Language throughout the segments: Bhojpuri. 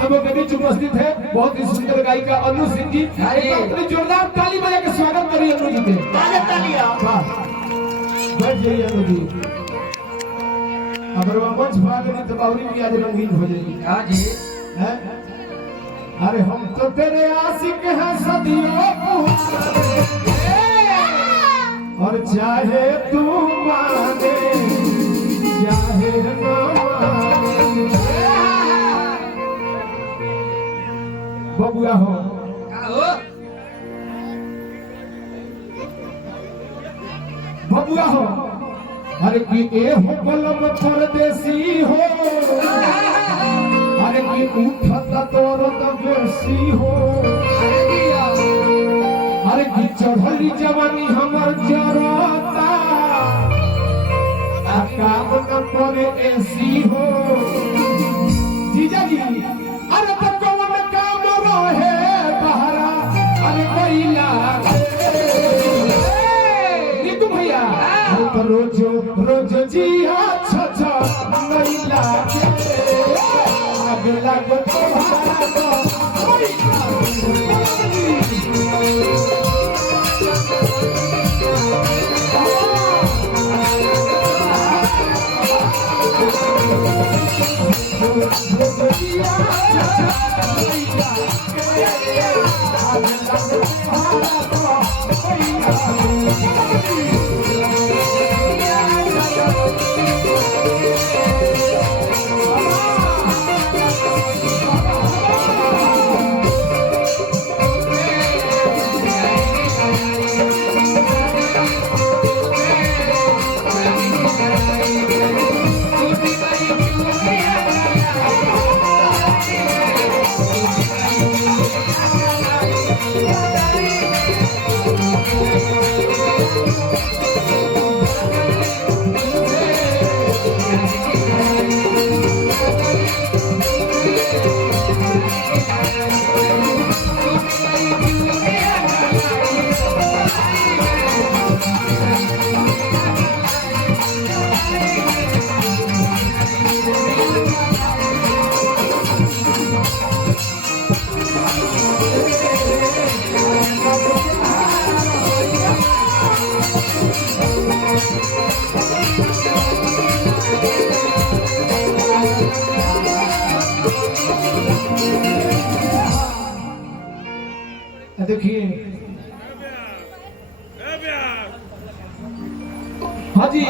सबों के बीच उपस्थित है बहुत ही सुंदर गायिका अनु सिंह जी। अपनी जोरदार ताली बजा के स्वागत करिए अनु जी के। बैठ जाइए अनु जी। अगर वह मंच पर आ गई तो बावरी भी आज रंगीन हो जाएगी। हाँ जी। अरे हम तो तेरे आशिक हैं सदियों और चाहे तू माने चाहे न माने। बबुआ हो बबुआ हो अरे की ए हो कलम परदेसी हो अरे की उठता तोर तबसी हो अरे की चढ़ली जवानी हमर जरता काम न करे ऐसी हो जीजा जी। अरे तो कौन काम रहे बहरा अरे कैला नीतू भैया तो रोज रोज जिया अच्छा कैला अगला को देखिए हाँ जी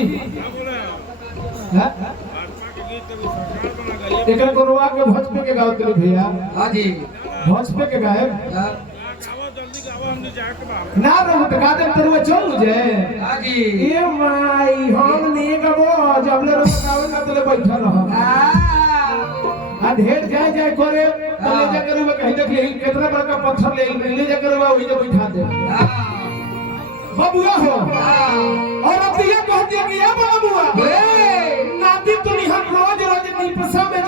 एक गुरुआ के भोज पे के गाँव के भैया। हाँ जी भोज पे के गाय ना रहो तो गाते तेरे चल मुझे। हाँ जी ये माई हम नहीं गबो जब ले रहो गावे ना तले बैठा रहो आ ढेर जाए जाए करे तो ले जा करूँ कहीं देख ले कितना बड़ा पत्थर ले जा करूँ वही तो बैठा दे बबुआ हो। और अब ये कह दिया कि ये बबुआ नाती तुम यहाँ रोज रोज निपसा में